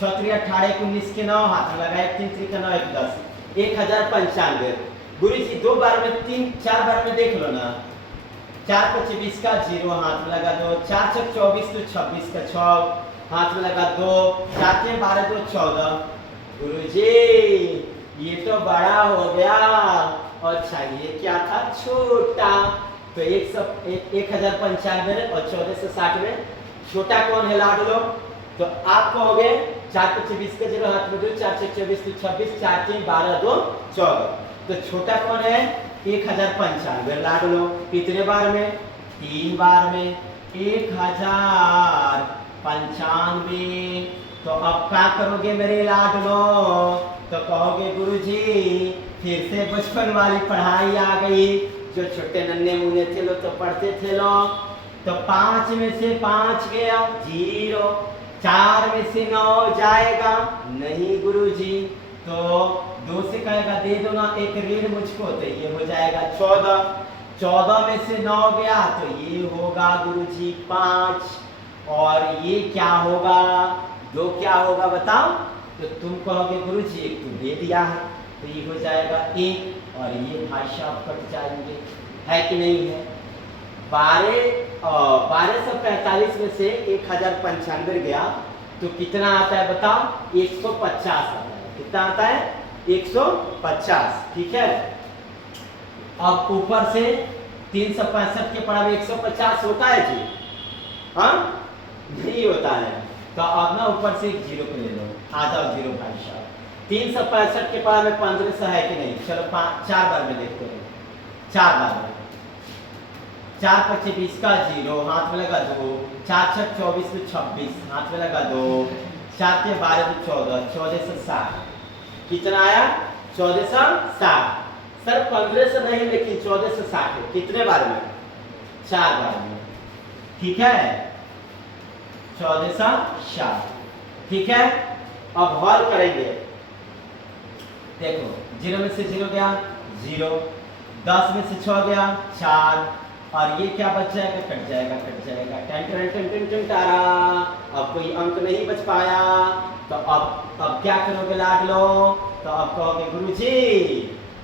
6 3 18 19 के 9 हाथ में लगा, 1 3 3 का 9 1 10, 1095। गुरु जी 2 बार में 3 4 बार में देख लो ना। 4 5 20 का 0 हाथ में लगा 2, 4 6 24 तो 26 का 6 हाथ में लगा 2, 4 3 12 2 14। गुरु जी ये तो बड़ा हो गया और चाहिए क्या था? छोटा। तो 1095 और 1460 में छोटा कौन है लाडलो? तो आप कहोगे 4 5 20 का 0 हाथ में 2, 4 6 24 तो 26, 4 3 12 2 14। तो छोटा कौन है? 1095 लाडलो। कितने बार में? 3 बार में 1095। तो अब क्या करोगे मेरे लाडलो? तो कहोगे गुरुजी फिर से बचपन वाली पढ़ाई आ गई, जो छोटे नन्हे मुन्ने थे लो तो पढ़ते थे लो। तो 5 में से 5 गया 0, 4 में से 9 जाएगा नहीं गुरुजी। तो 2 से कहेगा दे दो ना एक ऋण मुझको, तो ये हो जाएगा 14। 14 में से 9 गया तो ये होगा गुरुजी 5। और ये क्या होगा? 2 क्या होगा बताओ? तो तुम कहोगे गुरुजी एक तो दे दिया है, तो ये हो जाएगा 1 और ये भाई साहब कट जाएंगे, है कि नहीं है? 1245 में से 1095 गया तो कितना आता है बताओ? 150 आता है। कितना आता है? 150। ठीक है। अब ऊपर से 365 के पड़ा में 150 होता है जी? हाँ नहीं होता है। तो अब ना ऊपर से एक 0 को ले लो, आ जाओ 0 भाई साहब। 365 के पड़ा में 1500 है कि नहीं? चलो 4 बार में देखते हैं। 4 बार में 4 5 20 का 0 हाथ में लगा 2, 4 6 24 तो 26 हाथ में लगा 2, 4 3 12 तो 14, 1460। कितना आया? 1460। सर 1500 नहीं लेकिन 1460 है। कितने बार में? 4 बार में। ठीक है 1460। ठीक है। अब हल करेंगे। देखो 0 में से 0 गया 0, 10 में से 6 गया 4, और ये क्या बच जाएगा? कट जाएगा कट जाएगा। टन टन टन टन टन टारा। अब कोई अंक नहीं बच पाया। तो अब क्या करोगे लाडलो? तो अब कहोगे गुरुजी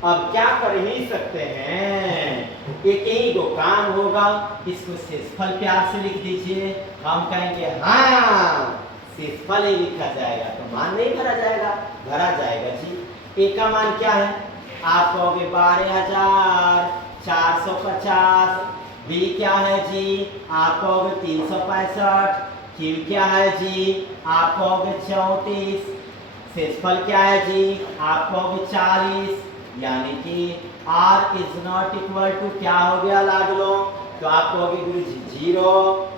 अब क्या कर ही सकते हैं, एक ही दो काम होगा, इसको शेषफल प्यार से लिख दीजिए। हम कहेंगे हाँ शेषफल ही लिखा जाएगा, तो मान नहीं भरा जाएगा? भरा जाएगा जी। ए का मान क्या है? आप कहोगे 12450। बी क्या है जी? आप कहोगे 365। क्यू क्या है जी? आप कहोगे 34। शेषफल क्या है जी? आप कहोगे 40। यानी कि r is not equal to क्या हो गया लाडलो? तो आप कहोगे गुरु जी 0,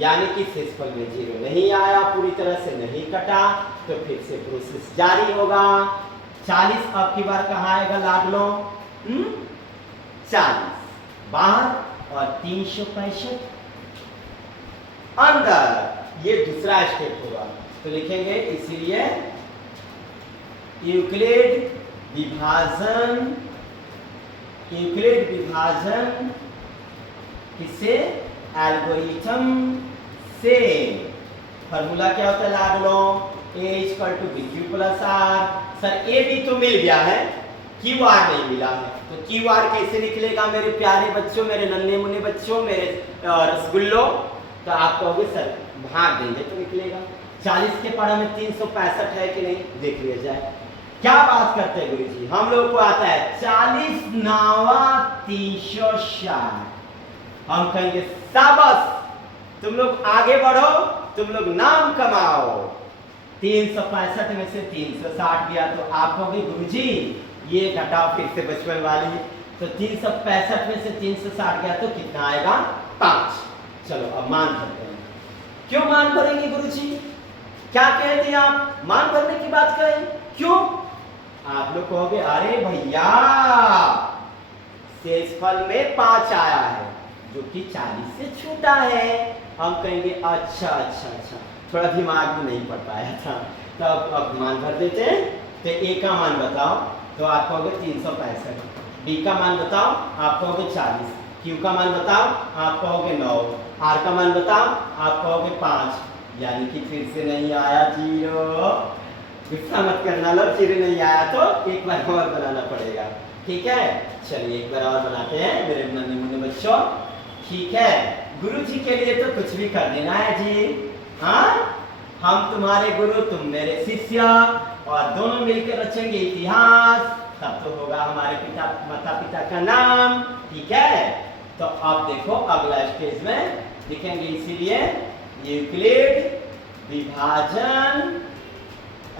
यानी कि शेषफल में 0 नहीं आया, पूरी तरह से नहीं कटा, तो फिर से प्रोसेस जारी होगा। 40 अब की बार कहाँ आएगा लाडलो? 40 बाहर और 365 अंदर। ये दूसरा स्टेप होगा। तो लिखेंगे इसीलिए यूक्लिड विभाजन किसे? एल्गोरिथम से। फॉर्मूला क्या होता है लाडलो? a equal to B Q plus R. Sir A B तो मिल गया है, क्यू आर नहीं मिला है, तो क्यू आर कैसे निकलेगा मेरे प्यारे बच्चों, मेरे नन्हे मुन्ने बच्चों, मेरे रसगुल्लो? तो आप कहोगे सर भाग देंगे तो निकलेगा। 40 के पढ़ा में 365 है कि नहीं? देख लिया जाए। क्या बात करते हैं गुरुजी, हम लोग को आता है 40 नावा 360। हम कहेंगे शाबाश, तुम लोग आगे बढ़ो, तुम लोग नाम कमाओ। 365 में से 360 गया तो आप कहोगे गुरुजी ये घटाओ फिर से बचपन वाली। तो 365 में से 360 गया तो कितना आएगा? 5। चलो अब मान भरते हैं। क्यों मान भरेंगे गुरुजी? क्या कह दिया आप? मान भरने की बात करें, क्यों? आप लोग कहोगे अरे भैया शेषफल में 5 आया है जो कि 40 से छोटा है, हम कहेंगे अच्छा अच्छा अच्छा, थोड़ा दिमाग में नहीं पड़ पाया था, तो अब मान भर देते हैं। तो ए का मान बताओ, तो आप कहोगे 365, बी का मान बताओ, आप कहोगे 40, क्यू का मान बताओ, आप कहोगे 9, आर का मान बताओ, आप कहोगे 5, यानी कि फिर से नहीं आया 0। गुस्सा मत करना लो, फिर नहीं आया तो एक बार और बनाना पड़ेगा, ठीक है। चलिए एक बार और बनाते हैं मेरे नन्हे मुन्ने बच्चों, ठीक है। गुरु जी के लिए तो कुछ भी कर देना है जी, हाँ। हम तुम्हारे गुरु, तुम मेरे शिष्य, और दोनों मिलकर रचेंगे इतिहास, तब तो होगा हमारे पिता माता पिता का नाम, ठीक है। तो अब देखो अगला स्टेज में लिखेंगे, इसीलिए यूक्लिड विभाजन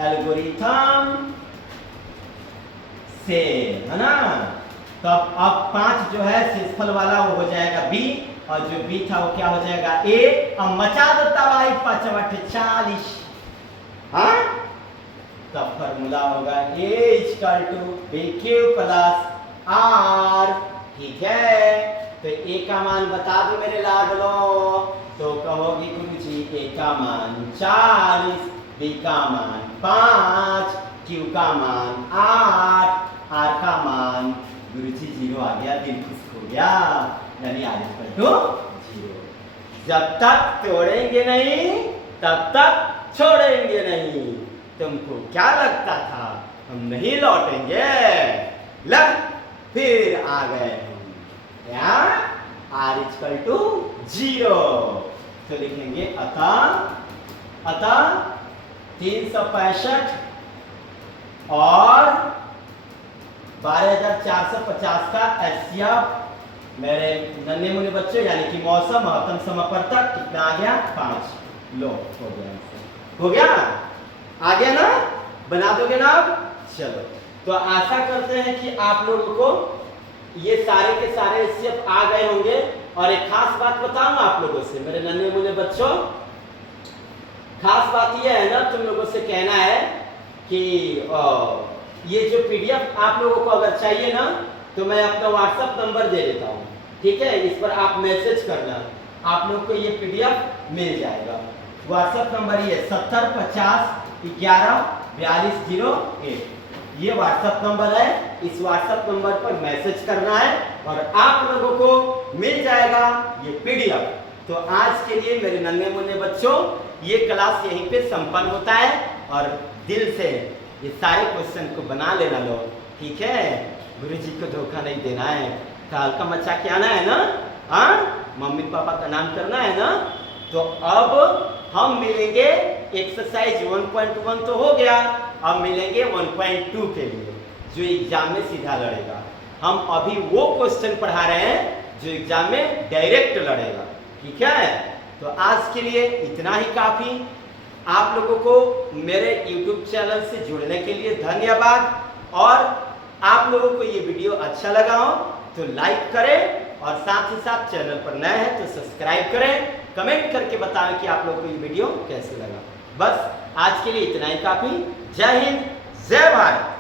एल्गोरिथम से, है ना। तो अब 5 जो है शेषफल वाला वो हो जाएगा बी, और जो बी था वो क्या हो जाएगा ए। अब मचा दो तबाही 5 8 40, हाँ। तब फॉर्मूला होगा A equal to B Q plus R, ठीक है। तो ए का मान बता दो मेरे लाडलो, तो कहोगे गुरु जी ए का मान 40, बी का मान 5, क्यू का मान 8, आर का मान गुरु जी 0 आ गया, दिल खुश हो गया, यानी आर इक्वल टू 0। जब तक तोड़ेंगे नहीं तब तक छोड़ेंगे नहीं। तुमको क्या लगता था हम नहीं लौटेंगे? लग फिर आ गए हम, यहाँ आर इक्वल टू 0। तो लिखेंगे अतः 365 और 12,450 का एचसीएफ मेरे नन्हे मुन्ने बच्चों, यानी कि मौसम महत्तम समपर्तक कितना आ गया 5। लो हो गया आ गया ना, बना दोगे ना अब? चलो, तो आशा करते हैं कि आप लोगों को ये सारे के सारे एचसीएफ आ गए होंगे। और एक खास बात बताऊं आप लोगों से मेरे नन्हे मुन्ने बच्चों, खास बात ये है ना, तुम लोगों से कहना है कि ये जो पीडीएफ आप लोगों को अगर चाहिए ना, तो मैं अपना व्हाट्सएप नंबर दे देता हूँ, ठीक है। इस पर आप मैसेज करना, आप लोग को ये पीडीएफ मिल जाएगा। व्हाट्सएप नंबर ये 70 50 11 42 01, ये व्हाट्सएप नंबर है। इस व्हाट्सएप नंबर पर मैसेज करना है और आप लोगों को मिल जाएगा ये पीडीएफ। तो आज के लिए मेरे नन्हे मुन्ने बच्चों, ये क्लास यहीं पे संपन्न होता है, और दिल से ये सारे क्वेश्चन को बना लेना लो, ठीक है। गुरु जी को धोखा नहीं देना है, काल का मचा के आना है ना, हाँ, मम्मी पापा का नाम करना है ना। तो अब हम मिलेंगे, एक्सरसाइज 1.1 तो हो गया, अब मिलेंगे 1.2 के लिए, जो एग्जाम में सीधा लड़ेगा। हम अभी वो क्वेश्चन पढ़ा रहे हैं जो एग्जाम में डायरेक्ट लड़ेगा, ठीक है। तो आज के लिए इतना ही काफी। आप लोगों को मेरे YouTube चैनल से जुड़ने के लिए धन्यवाद, और आप लोगों को ये वीडियो अच्छा लगा हो तो लाइक करें, और साथ ही साथ चैनल पर नए हैं तो सब्सक्राइब करें। कमेंट करके बताएं कि आप लोगों को ये वीडियो कैसे लगा। बस आज के लिए इतना ही काफी। जय हिंद, जय भारत।